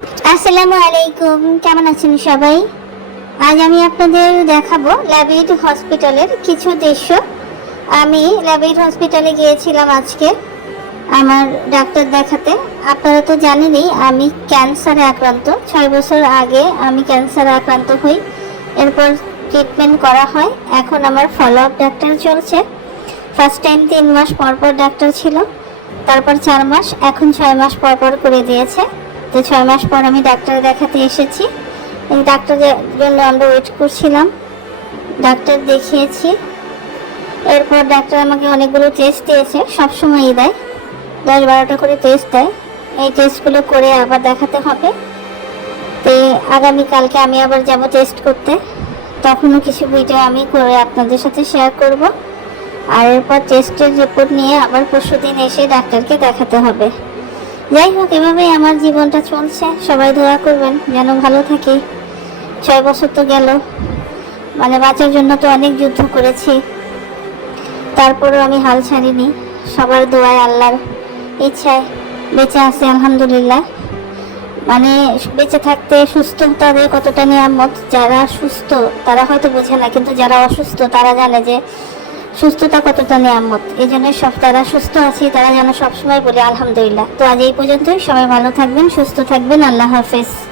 আসসালামু আলাইকুম, কেমন আছেন সবাই? আজ আমি আপনাদের দেখাবো ল্যাবেড হসপিটালের কিছু দৃশ্য। আমি ল্যাবেড হসপিটালে গিয়েছিলাম আজকে আমার ডাক্তার দেখাতে। আপনারা তো জানেনই, আমি ক্যান্সারে আক্রান্ত। ছয় বছর আগে আমি ক্যান্সারে আক্রান্ত হই। এরপর ট্রিটমেন্ট করা হয়। এখন আমার ফলো আপ ডাক্তার চলছে। ফার্স্ট টাইম তিন মাস পর পর ডাক্তার ছিল। তারপর চার মাস, এখন ছয় মাস পর পর করে দিয়েছে। তো ছয় মাস পর আমি ডাক্তার দেখাতে এসেছি। ডাক্তারের জন্য আমরা ওয়েট করছিলাম। ডাক্তার দেখিয়েছি। এরপর ডাক্তার আমাকে অনেকগুলো টেস্ট দিয়েছে, সবসময়ই দেয়। দশ বারোটা করে টেস্ট দেয়। এই টেস্টগুলো করে আবার দেখাতে হবে। তো আগামীকালকে আমি আবার যাব টেস্ট করতে। তখনও কিছু ভিডিও আমি করে আপনাদের সাথে শেয়ার করব। আর এরপর টেস্টের রিপোর্ট নিয়ে আবার পরশু দিন এসে ডাক্তারকে দেখাতে হবে। যাই হোক, এভাবেই আমার জীবনটা চলছে। সবাই দোয়া করবেন, যেন ভালো থাকি। ছয় বছর তো গেল। মানে বাঁচার জন্য তো অনেক যুদ্ধ করেছি। তারপরেও আমি হাল ছাড়িনি। সবার দোয়ায় আল্লাহর ইচ্ছায় বেঁচে আছে, আলহামদুলিল্লাহ। মানে বেঁচে থাকতে সুস্থ তাদের কতটা নিয়ামত, যারা সুস্থ, তারা হয়তো বোঝে না, কিন্তু যারা অসুস্থ, তারা জানে যে সুস্থতা কতটা নিয়ামত? এই জন্য সব তারা সুস্থ আছে, তারা যেন সবসময় বলি, আলহামদুলিল্লাহ। তো আজ এই পর্যন্তই। সবাই ভালো থাকবেন, সুস্থ থাকবেন। আল্লাহ হাফেজ।